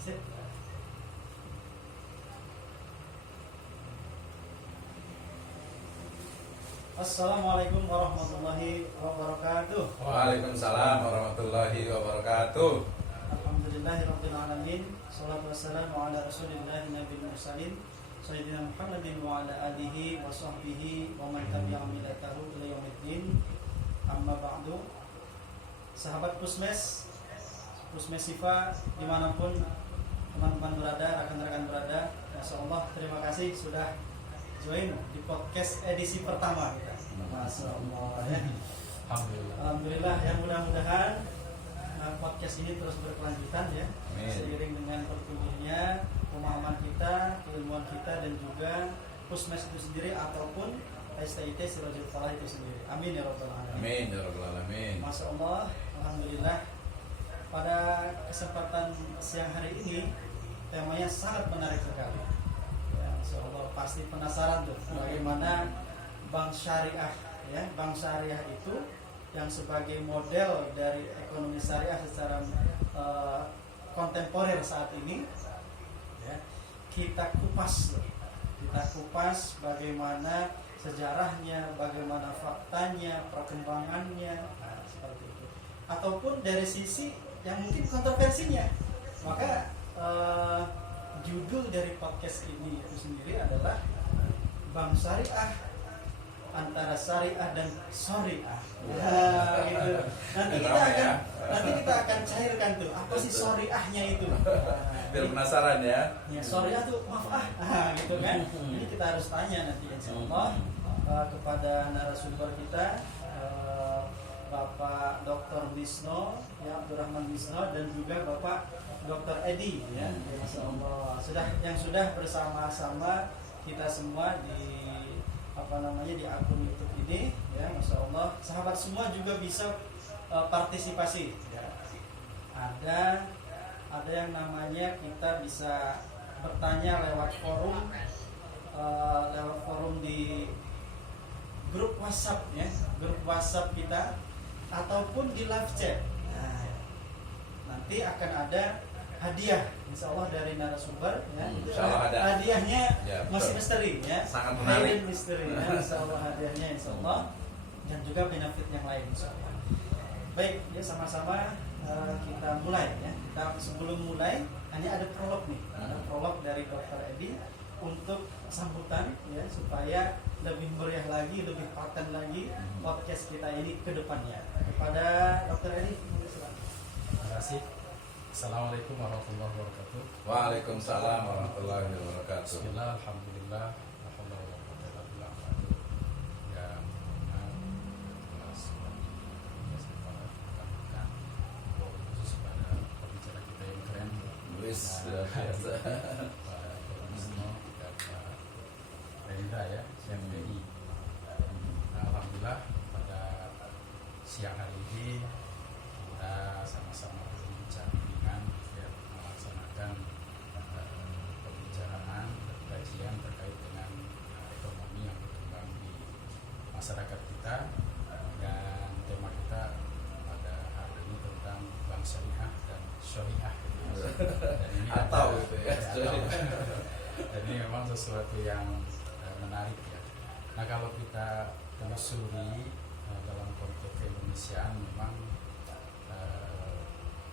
Sip. Assalamualaikum warahmatullahi wabarakatuh. Waalaikumsalam warahmatullahi wabarakatuh. Alhamdulillahirabbil alamin. Shalatu wassalamu ala Rasulillah nabiyil mursalin sayyidina Muhammadin wa ala alihi wa sahbihi wa man tabi'a millatahu ila yaumiddin. Amma ba'du. Sahabat Pusmes Sifa dimanapun teman-teman berada, rekan-rekan berada, Masya Allah, terima kasih sudah join di podcast edisi pertama kita. Masya Allah ya. Alhamdulillah ya, mudah-mudahan podcast ini terus berkelanjutan ya. Amin. Seiring dengan pertumbuhnya pemahaman kita, keilmuan kita, dan juga Pusmes itu sendiri ataupun STIT Sirajul Falah itu sendiri. Amin ya rabbal alamin. Amin ya rabbal alamin. Masya Allah, alhamdulillah. Pada kesempatan siang hari ini temanya sangat menarik sekali. Ya, Masya Allah, pasti penasaran tuh bagaimana bank syariah ya. Bank syariah itu yang sebagai model dari ekonomi syariah secara kontemporer saat ini ya, kita kupas bagaimana sejarahnya, bagaimana faktanya, perkembangannya, nah, seperti itu. Ataupun dari sisi yang mungkin kontroversinya. Maka judul dari podcast ini itu sendiri adalah Bank Syariah, antara syariah dan syariah. Nah, gitu. Nanti kita akan cairkan tuh apa sih syariahnya itu. Biar penasaran ya. Ya, syariah tuh maaf gitu kan. Jadi kita harus tanya nanti insyaallah kepada narasumber kita, Bapak Dr. Wisno ya, Abdurrahman Wisno, dan juga Bapak Dr. Edi ya. Masya Allah, sudah bersama-sama kita semua di di akun YouTube ini ya. Masya Allah, sahabat semua juga bisa partisipasi ya. Ada yang namanya kita bisa bertanya lewat forum di grup WhatsApp ya, grup WhatsApp kita, ataupun di live chat. Nah, nanti akan ada hadiah insya Allah dari narasumber ya. Insya Allah ada. Hadiahnya Ya, masih misteri ya. Sangat menarik. Misteri ya. Insya Allah hadiahnya insya Allah, dan juga benefit yang lain insya Allah. Baik ya, sama-sama kita mulai ya. Kita sebelum mulai hanya ada prolog nih. Ada prolog dari Dr. Edi untuk sambutan ya, supaya lebih meriah lagi, lebih paten lagi podcast kita ini ke depannya. Kepada Dr. Edi, silakan. Terima kasih. Assalamualaikum warahmatullahi wabarakatuh. Waalaikumsalam warahmatullahi wabarakatuh. Bismillah, alhamdulillah, la haula wala quwwata illa billah. Ya, khusus pada pembicara kita yang keren, Luis biasa. Pak Wisno dan Pak Rendra ya, MPI. Nah, alhamdulillah pada siang hari ini kita sama-sama berbincang ya, melaksanakan pembicaraan dan kajian terkait dengan ekonomi yang berkembang di masyarakat kita, dan tema kita pada hari ini tentang bank syariah dan syariah. Dan ini Atau itu ya. Dan ini memang sesuatu yang menarik ya. Nah, kalau kita telusuri dalam konteks keindonesiaan, memang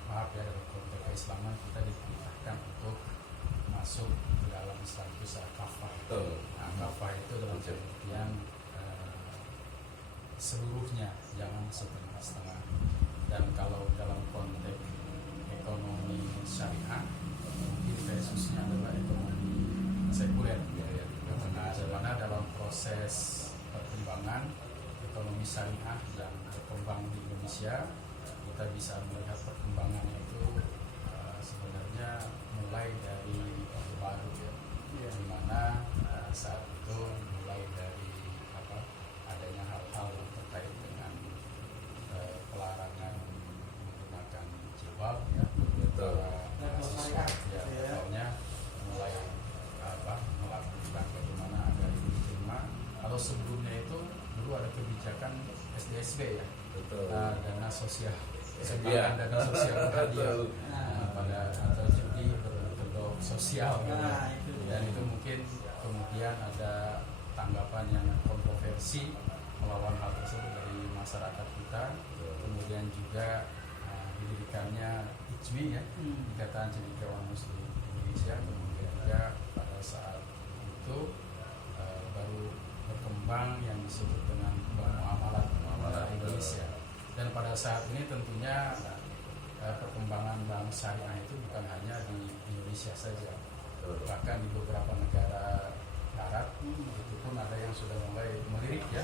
maaf ya, dalam konteks keislaman kita diperintahkan untuk masuk ke dalam Islam itu secara kafah. Nah, kafah itu dalam pengertian seluruhnya, jangan setengah-setengah. Dan kalau dalam konteks ekonomi syariah, mungkin khususnya adalah ekonomi sekuler ya. Nah, dimana dalam proses perkembangan ekonomi syariah yang berkembang di Indonesia, kita bisa melihat perkembangannya itu sebenarnya mulai dari Orde Baru ya, di mana saat itu mulai dari adanya hal-hal yang terkait dengan pelarangan menggunakan jilbab ya, mahasiswa ya, contohnya mulai melakukan bagaimana agar diterima. Kalau sebelumnya itu dulu ada kebijakan SDSB ya, dana sosial, Iya. dana sosial hadiah pada atau judi sosial gitu. Nah, itu dia. Dan itu mungkin kemudian ada tanggapan yang kontroversi melawan hal tersebut dari masyarakat kita. Kemudian juga didirikannya ICMI ya, Ikatan Cendekiawan Muslim Indonesia. Kemudian juga pada saat itu baru berkembang yang disebut dengan muamalah Indonesia. Dan pada saat ini tentunya perkembangan bank syariah itu bukan hanya di Indonesia saja, bahkan di beberapa negara barat itu pun ada yang sudah mulai melirik ya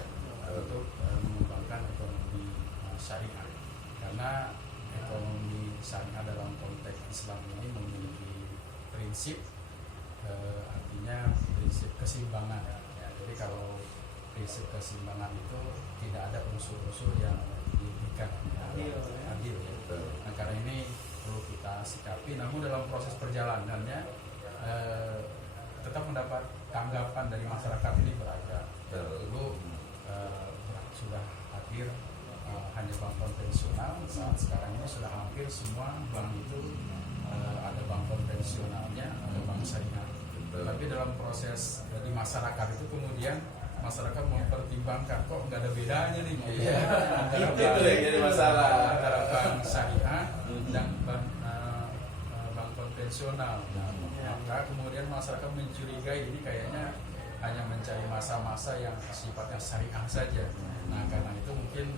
untuk mengembangkan ekonomi syariah, karena ekonomi syariah dalam konteks Islam ini memiliki prinsip artinya prinsip keseimbangan ya. Jadi kalau prinsip keseimbangan itu tidak ada unsur-unsur yang diberikan adil ya. Nah, karena ini perlu kita sikapi, namun dalam proses perjalanannya tetap mendapat tanggapan dari masyarakat ini beragam. Dulu sudah hadir hanya bank konvensional, saat sekarang ini sudah hampir semua bank itu ada bank konvensionalnya, ada bank syariah. Tapi dalam proses di masyarakat itu kemudian masyarakat mempertimbangkan kok nggak ada bedanya nih antara bank syariah dan bank konvensional. Maka kemudian masyarakat mencurigai ini kayaknya hanya mencari masa-masa yang sifatnya syariah saja. Nah, karena itu mungkin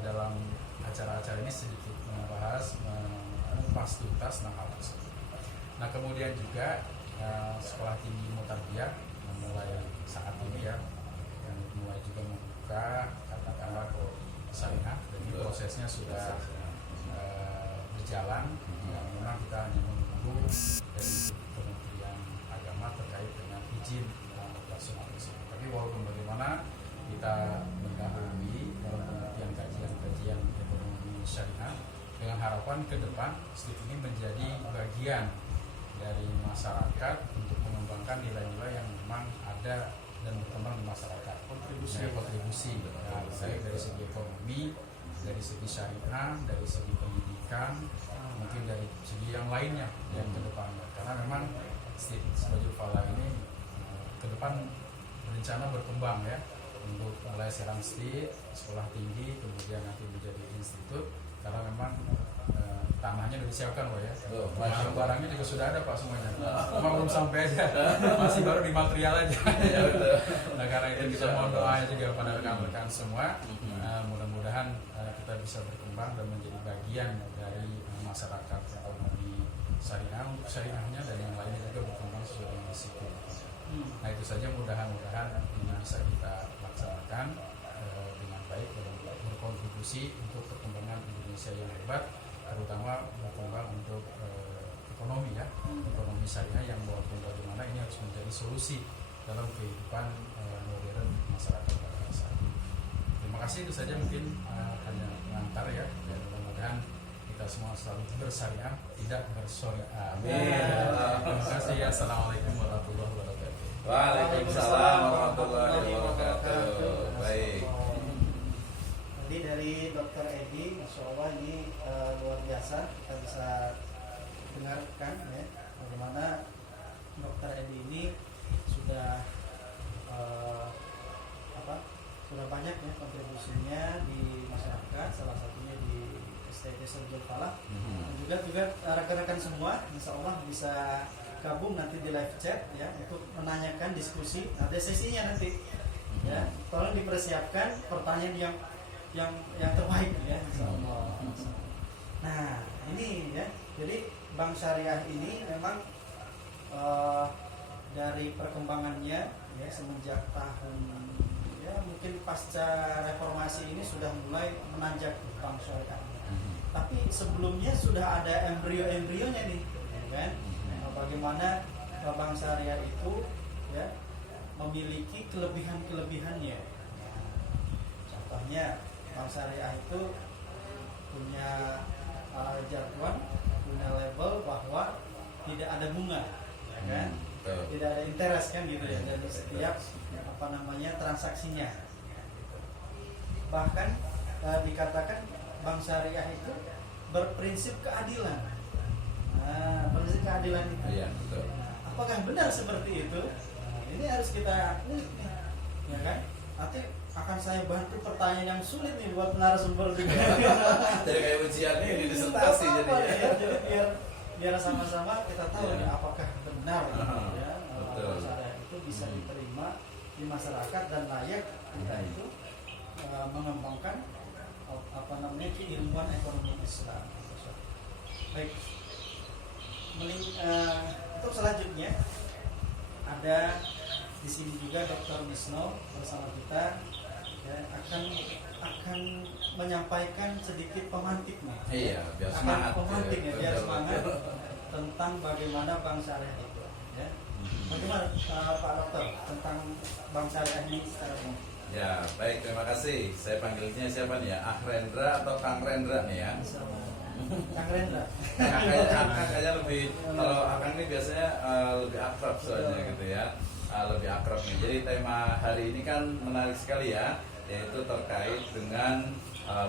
dalam acara-acara ini sedikit membahas mengupas tuntas hal tersebut. Nah, kemudian juga Sekolah Tinggi Mutarbiah mulai saat ini ya, yang mulai juga membuka katakanlah syariah, dan ini prosesnya sudah berjalan. Dan memang kita hanya menunggu dari Kementerian Agama terkait dengan izin operasional tersebut. Tapi walaupun bagaimana kita mendahului dalam pengertian kajian ekonomi syariah dengan harapan ke depan sedikit ini menjadi bagian dari masyarakat untuk mengembangkan nilai-nilai yang memang ada dan berkembang di masyarakat. Kontribusi baik dari segi ekonomi, dari segi syariah, dari segi pendidikan, mungkin dari segi yang lainnya yang ke depannya. Karena memang Bajul Falah ini ke depan berencana berkembang ya, untuk mulai Serang State, sekolah tinggi, kemudian nanti menjadi institut, karena memang tanahnya sudah disiapkan Pak ya, barang-barangnya juga sudah ada Pak semuanya, cuma belum sampai aja, masih baru di material aja. Nah, karena itu kita mohon doanya juga pada rekan-rekan semua, mudah-mudahan kita bisa berkembang dan menjadi bagian dari masyarakat ekonomi syariah, untuk syariahnya dan yang lainnya juga berkembang sesuai dengan risiko. Nah, itu saja, mudah-mudahan ini bisa kita laksanakan dengan baik dalam berkontribusi untuk perkembangan Indonesia yang hebat, terutama berkembang untuk ekonomi ya, ekonomi syariah yang walaupun bagaimana ini harus menjadi solusi dalam kehidupan modern masyarakat pada saat ini. Terima kasih, itu saja mungkin hanya mengantar ya, dan mudah-mudahan kita semua selalu bersyariah, tidak bersyariah. Amin. Terima kasih ya. Assalamualaikum warahmatullahi wabarakatuh. Waalaikumsalam warahmatullahi wabarakatuh. Baik. Jadi dari Dr. Edi, Masya Allah ini luar biasa, kita bisa dengarkan ya, bagaimana Dr. Edi ini sudah sudah banyak ya kontribusinya di masyarakat, salah satunya di STT Bajul Falah. Dan juga rekan-rekan semua, Insya Allah bisa gabung nanti di live chat ya, untuk menanyakan diskusi. Ada sesinya nanti ya, tolong dipersiapkan pertanyaan yang terbaik ya, Insya Allah. Nah, ini ya, jadi bank syariah ini memang dari perkembangannya ya, semenjak tahun ya mungkin pasca reformasi ini sudah mulai menanjak bank syariah. Tapi sebelumnya sudah ada embrio-embrionya nih, kan? Bagaimana bank syariah itu ya memiliki kelebihan-kelebihannya. Contohnya bank syariah itu punya jadwal, punya label bahwa tidak ada bunga, ya kan? Tidak ada interest kan gitu ya, dari setiap transaksinya. Bahkan dikatakan bank syariah itu berprinsip keadilan. Nah, prinsip keadilan itu. Iya, betul. Nah, apakah benar seperti itu? Nah, ini harus kita ulik nih, ya kan? Nanti akan saya bantu pertanyaan yang sulit nih buat narasumber juga. Jadi kayak ujian ini disertasi Apa, jadinya. ya? Jadi biar sama-sama kita tahu Iya. nih apakah benar gitu, ya Betul. syariat itu bisa diterima di masyarakat dan layak kita itu mengembangkan apa namanya keilmuan ekonomi Islam. Baik, untuk selanjutnya ada di sini juga Dr. Misno bersama kita, ya, akan menyampaikan sedikit pemantiknya. Iya, biar Akan semangat. pemantiknya, Ya. biar Betul, semangat betul. tentang bagaimana bank syariah itu. Ya. Bagaimana Pak Dokter tentang bank syariah ini secara umum? Ya, baik, terima kasih. Saya panggilnya siapa nih ya? Ah Rendra atau Kang Rendra nih ya? Kang Rendra. Kakaknya lebih, kalau Akang ini biasanya lebih akrab soalnya gitu ya. Lebih akrab nih. Jadi tema hari ini kan menarik sekali ya, yaitu terkait dengan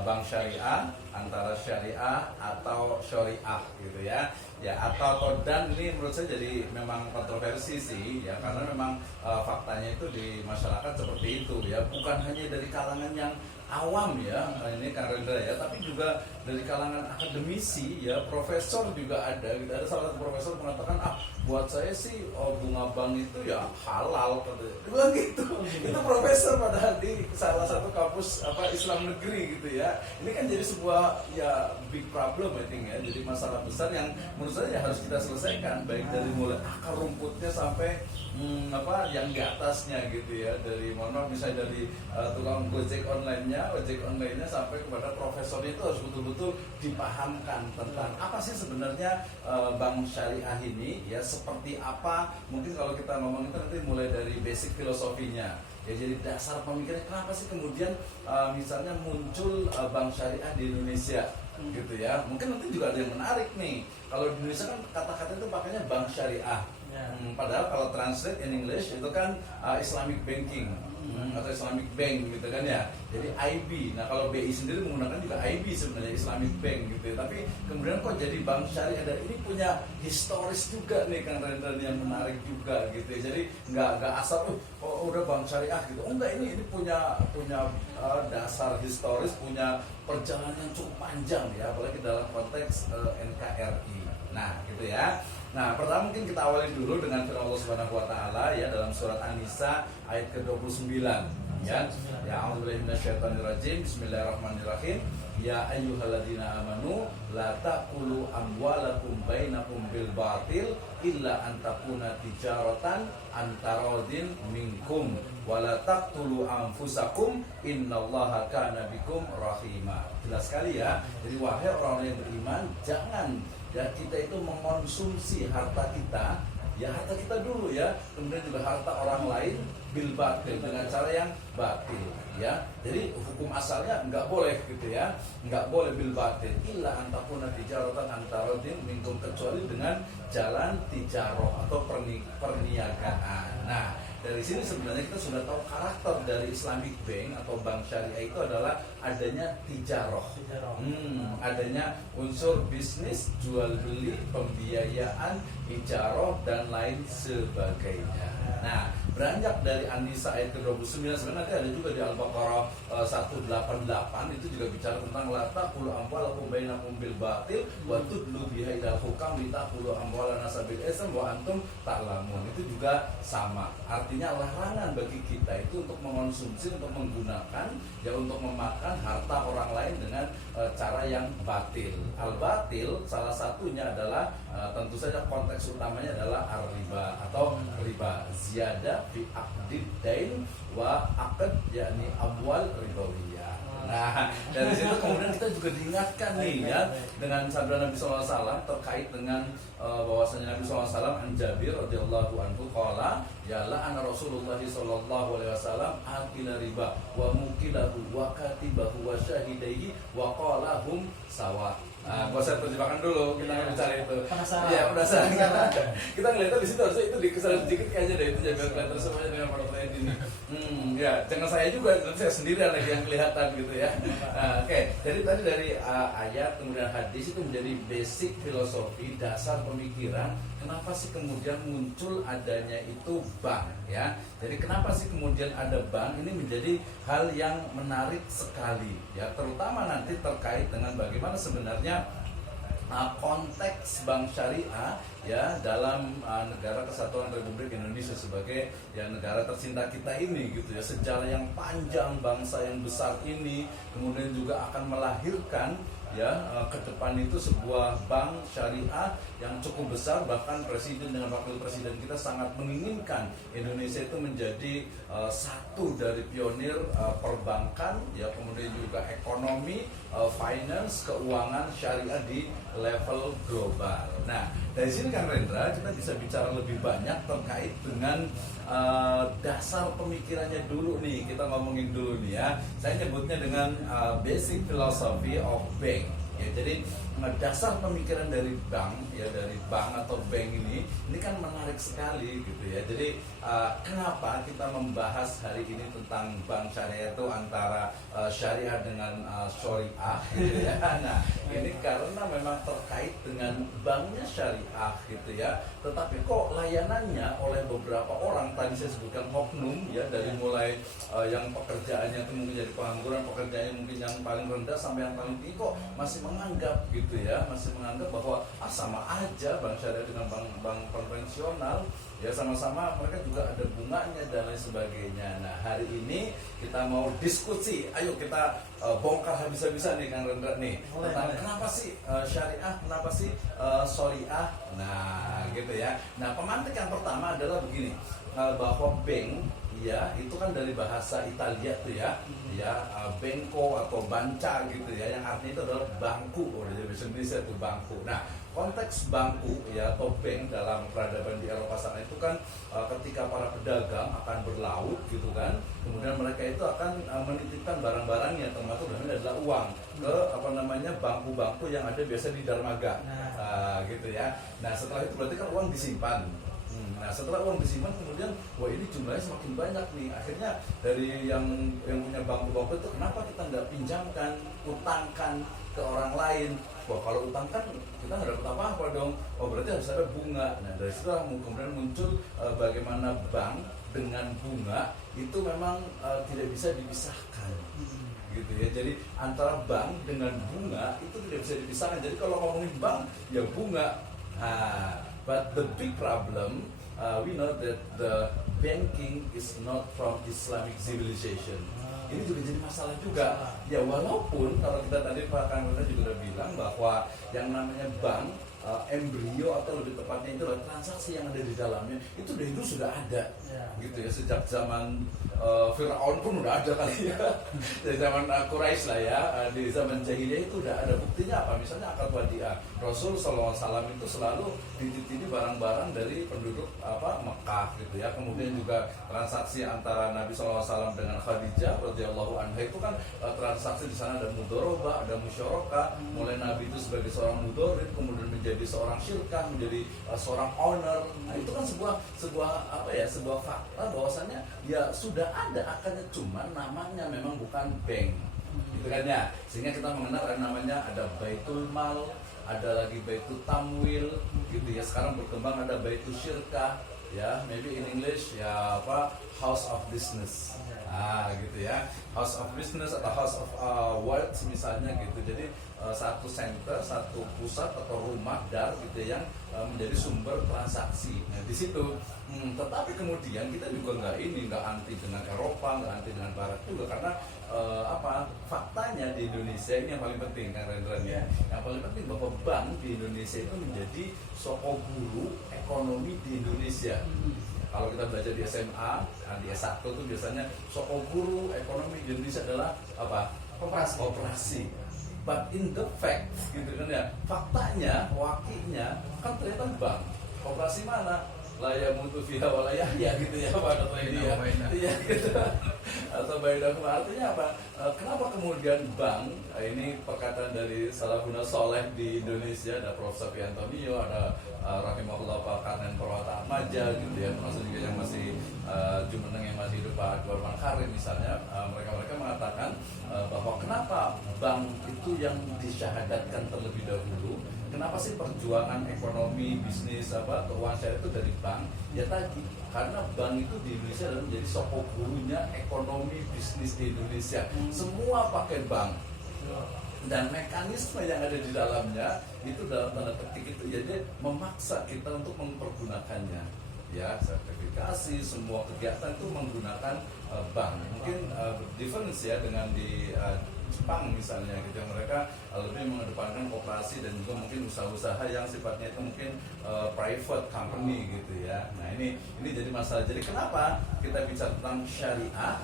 bank syariah, antara syariah atau syariah gitu ya. Ya, atau dan ini menurut saya jadi memang kontroversi sih ya, karena memang faktanya itu di masyarakat seperti itu ya, bukan hanya dari kalangan yang awam ya, ini Kang Rendra ya, tapi juga dari kalangan akademisi ya, profesor juga ada gitu. Ada salah satu profesor mengatakan, buat saya sih bunga bank itu ya halal katanya. Gitu. Itu profesor padahal di salah satu kampus Islam negeri gitu ya. Ini kan jadi sebuah ya big problem I think ya, jadi masalah besar yang menurut saya harus kita selesaikan, baik dari mulai akar rumputnya sampai yang di atasnya gitu ya, dari misalnya dari tukang ojek online-nya sampai kepada profesornya, itu harus betul-betul dipahamkan tentang apa sih sebenarnya bank syariah ini ya, seperti apa. Mungkin kalau kita ngomong itu nanti mulai dari basic filosofinya ya, jadi dasar pemikiran kenapa sih kemudian misalnya muncul bank syariah di Indonesia gitu ya. Mungkin nanti juga ada yang menarik nih, kalau di Indonesia kan kata-kata itu pakainya bank syariah. Padahal kalau translate in English itu kan Islamic banking atau Islamic bank gitu kan ya. Jadi IB. Nah kalau BI sendiri menggunakan juga IB sebenarnya, Islamic bank gitu ya. Tapi kemudian kok jadi bank syariah, dan ini punya historis juga nih Kang Rendra yang menarik juga gitu ya. Jadi nggak asal udah bank syariah gitu. Enggak, ini punya dasar historis, punya perjalanan yang cukup panjang ya, apalagi dalam konteks NKRI. Nah gitu ya. Nah, pertama mungkin kita awali dulu dengan firman Allah Subhanahu wa taala ya, dalam surat An-Nisa ayat ke-29 ya. Ya, a'udzubillahi minasyaitonirrajim. Bismillahirrahmanirrahim. Ya ayyuhalladzina amanu la taqulu amwalakum bainakum bil batil illa an takuna tijaratan antaradin minkum wa la taqtulu anfusakum innallaha kana bikum rahima. Jelas sekali ya. Jadi wahai orang yang beriman, jangan ya kita itu mengkonsumsi harta kita, ya harta kita dulu ya, kemudian juga harta orang lain bil batil, dengan cara yang batil ya. Jadi hukum asalnya nggak boleh gitu ya, nggak boleh bil batil illa antakuna tijaratan antaradin minkum, kecuali dengan jalan tijaroh atau perniagaan. Nah dari sini sebenarnya kita sudah tahu karakter dari Islamic Bank atau bank syariah itu adalah adanya tijaroh. Adanya unsur bisnis, jual beli, pembiayaan, ijaroh dan lain sebagainya. Nah, beranjak dari An-Nisa ayat ke-29, sebenarnya nanti ada juga di Al-Baqarah 188, itu juga bicara tentang la taqulu amwalakum bainakum bil batil wa tudlu biha ilal hukam litaqulu amwalana sabil ism wa antum ta'lamun. Itu juga sama. Artinya larangan bagi kita itu untuk mengonsumsi, untuk menggunakan ya, untuk memakan harta orang lain dengan cara yang batil. Al-batil salah satunya adalah tentu saja konteks utamanya adalah ar-riba atau riba ziyada fi aqdid dain wa aqd, yakni amwal ribawiyah. Nah, dari situ kemudian kita juga diingatkan nih ya dengan sabda Nabi SAW terkait dengan bahwasanya Nabi SAW an Jabir radhiyallahu anhu qala ya la'ana Rasulullah sallallahu alaihi wasallam akila riba wa mukilahu wa katibahu wa syahidaihi wa qala hum sawa. Gak usah terjebakkan dulu, kita nggak bicara itu. Penasaran. Iya, penasaran. Kita ngeliatnya di situ harusnya itu dikesaran sedikit aja deh, itu biar kelihatan semuanya dengan produk ini. Ya, jangan saya juga, nanti saya sendirian lagi yang kelihatan gitu ya. Oke, jadi tadi dari ayat kemudian hadis itu menjadi basic filosofi, dasar pemikiran. Kenapa sih kemudian muncul adanya itu bank ya? Jadi kenapa sih kemudian ada bank? Ini menjadi hal yang menarik sekali ya, terutama nanti terkait dengan bagaimana sebenarnya konteks bank syariah ya dalam negara Kesatuan Republik Indonesia sebagai ya negara tercinta kita ini gitu ya, sejarah yang panjang bangsa yang besar ini kemudian juga akan melahirkan ya ke depan itu sebuah bank syariah yang cukup besar, bahkan presiden dengan wakil presiden kita sangat menginginkan Indonesia itu menjadi satu dari pionir perbankan ya, kemudian juga ekonomi, finance, keuangan syariah di level global. Nah, dari sini Kang Rendra kita bisa bicara lebih banyak terkait dengan dasar pemikirannya dulu nih. Kita ngomongin dulu nih ya. Saya nyebutnya dengan basic philosophy of bank. Ya, jadi dasar pemikiran dari bank ya, dari bank atau bank ini kan menarik sekali gitu ya. Jadi kenapa kita membahas hari ini tentang bank syariah itu antara syariah dengan syariah gitu ya. Nah, ini karena memang terkait dengan banknya syariah gitu ya. Tetapi kok layanannya oleh beberapa orang tadi saya sebutkan oknum ya, dari mulai yang pekerjaannya itu mungkin jadi pengangguran, pekerjaannya mungkin yang paling rendah sampai yang paling tinggi, kok masih menganggap gitu ya, masih menganggap bahwa sama aja bank syariah dengan bank konvensional ya, sama-sama mereka juga ada bunganya dan lain sebagainya. Nah, hari ini kita mau diskusi, ayo kita bongkar habis-habisan nih Kang Rendra nih tentang kenapa sih syariah, kenapa sih syariah. Nah, gitu ya. Nah, pemantik yang pertama adalah begini, bahwa bank ya itu kan dari bahasa Italia tuh ya, benko atau banca gitu ya, yang artinya itu adalah bangku, dari bahasa Indonesia itu bangku. Nah, konteks bangku ya atau bank dalam peradaban di Eropa sana itu kan ketika para pedagang akan berlaut gitu kan, kemudian mereka itu akan menitipkan barang-barangnya, termasuk dalamnya adalah uang, ke bangku-bangku yang ada biasa di dermaga, gitu ya. Nah, setelah itu berarti kan uang disimpan. Nah, setelah uang disimpan kemudian wah ini jumlahnya semakin banyak nih, akhirnya dari yang punya bangku-bangku itu kenapa kita nggak pinjamkan, utangkan ke orang lain. Wah, kalau utangkan kita nggak dapat apa-apa dong, oh berarti harus ada bunga. Nah, dari situ kemudian muncul bagaimana bank dengan bunga itu memang tidak bisa dipisahkan gitu ya. Jadi antara bank dengan bunga itu tidak bisa dipisahkan. Jadi kalau ngomongin bank ya bunga. But the big problem, we know that the banking is not from Islamic civilization. Ini juga jadi masalah juga. Ya, walaupun kalau kita tadi Pak Kang Rendra juga udah bilang bahwa yang namanya bank, embrio atau lebih tepatnya itu adalah transaksi yang ada di dalamnya, itu dari dulu sudah ada, gitu ya, sejak zaman Fir'aun pun udah ada kali ya, dari zaman Quraisy lah ya, di zaman jahiliyah itu udah ada. Buktinya apa? Misalnya akad wadiah, Rasul SAW itu selalu dititip barang-barang dari penduduk Mekah gitu ya. Kemudian juga transaksi antara Nabi SAW dengan Khadijah radhiyallahu anha itu kan transaksi di sana ada mudharabah, ada musyarakah. Mulai Nabi itu sebagai seorang mudharib, kemudian menjadi seorang syirkah, menjadi seorang owner. Nah, itu kan sebuah fakta bahwasannya ya sudah ada akadnya, cuma namanya memang bukan bank, gitu kan ya. Sehingga kita mengenal namanya ada Baitul Mal, ada lagi Baitul Tamwil, gitu ya. Sekarang berkembang ada Baitul Syirkah, ya, maybe in English ya House of Business, gitu ya, House of Business atau House of Wealth misalnya gitu. Jadi satu center, satu pusat atau rumah dar gitu yang menjadi sumber transaksi. Nah, di situ. Tetapi kemudian kita juga nggak anti dengan Eropa, nggak anti dengan Barat juga, karena faktanya di Indonesia ini yang paling penting Kang Rendra ya. Yang paling penting bahwa bank di Indonesia itu menjadi soko guru ekonomi di Indonesia. Kalau kita belajar di SMA, di S1 itu biasanya soko guru ekonomi di Indonesia adalah apa? Koperasi. But in the fact, gitu kan ya, faktanya, wakilnya kan ternyata bank. Koperasi mana? la yamutu fiha wa la yahya gitu ya Pak Dr. Edi ya. Iya gitu. Atau bainakum artinya apa? Kenapa kemudian bank, ini perkataan dari Salafun Soleh di Indonesia, ada Prof. Safi Antonio, ada rahimahullah Pak Karnen Perwata Atmaja gitu ya, termasuk juga yang masih jumeneng yang masih hidup Pak Dwarman Karim misalnya, mereka mengatakan bahwa kenapa bank itu yang disyahadatkan terlebih dahulu. Kenapa sih perjuangan ekonomi, bisnis, keuangan syariah itu dari bank? Ya tadi, karena bank itu di Indonesia adalah menjadi soko gurunya ekonomi bisnis di Indonesia. Semua pakai bank. Dan mekanisme yang ada di dalamnya itu dalam tanda petik itu jadi memaksa kita untuk mempergunakannya. Ya, sertifikasi, semua kegiatan itu menggunakan bank. Mungkin difference ya dengan di Jepang misalnya gitu, mereka lebih mengedepankan koperasi dan juga mungkin usaha-usaha yang sifatnya itu mungkin private company gitu ya. Nah ini jadi masalah. Jadi kenapa kita bicara tentang syariah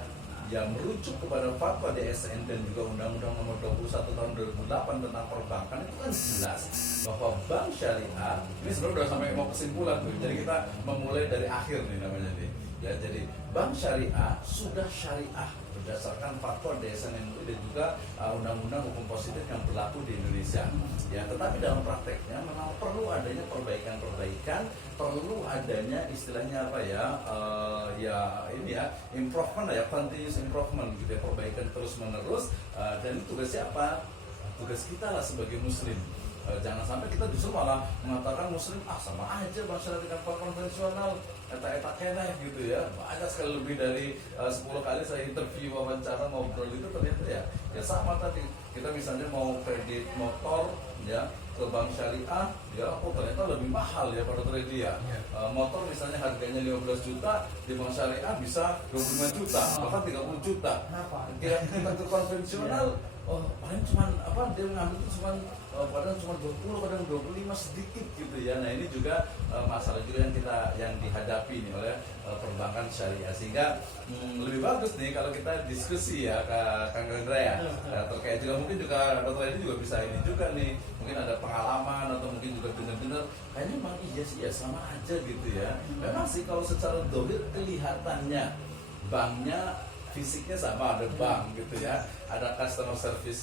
yang merujuk kepada fatwa DSN dan juga Undang-Undang Nomor 21 Tahun 2008 tentang perbankan, itu kan jelas bahwa bank syariah ini sebenarnya sudah sampai mau kesimpulan tuh. Jadi kita memulai dari akhir nih namanya nih. Ya, jadi bank syariah sudah syariah berdasarkan fatwa DSN MUI dan juga undang-undang hukum positif yang berlaku di Indonesia. Ya, tetapi dalam prakteknya memang perlu adanya perbaikan-perbaikan, perlu adanya istilahnya apa ya, improvement ya, continuous improvement gitu ya, perbaikan terus-menerus. Dan tugas siapa? Tugas kita lah sebagai muslim. Jangan sampai kita justru malah mengatakan muslim sama aja bangsa dengan konvensional, eta keneh gitu ya. Banyak sekali, lebih dari 10 kali saya interview, wawancara, ngobrol itu ternyata ya sama tadi. Kita misalnya mau kredit motor ya ke bank syariah ya, ternyata lebih mahal ya pada Edi ya. Motor misalnya harganya 15 juta, di bank syariah bisa 25 juta, bahkan 30 juta. Kita ke konvensional paling cuman dia mengambil itu cuman kadang cuma 20, kadang 25, sedikit gitu ya. Nah ini juga masalah juga yang dihadapi nih oleh perbankan syariah, sehingga lebih bagus nih kalau kita diskusi ya Kang Rendra ya, terkait juga mungkin juga Dr. Edi juga bisa ini juga nih, mungkin ada pengalaman atau mungkin juga benar-benar kayaknya memang iya sih ya sama aja gitu ya. Memang sih kalau secara dohir kelihatannya banknya fisiknya sama, ada bank gitu ya, ada customer service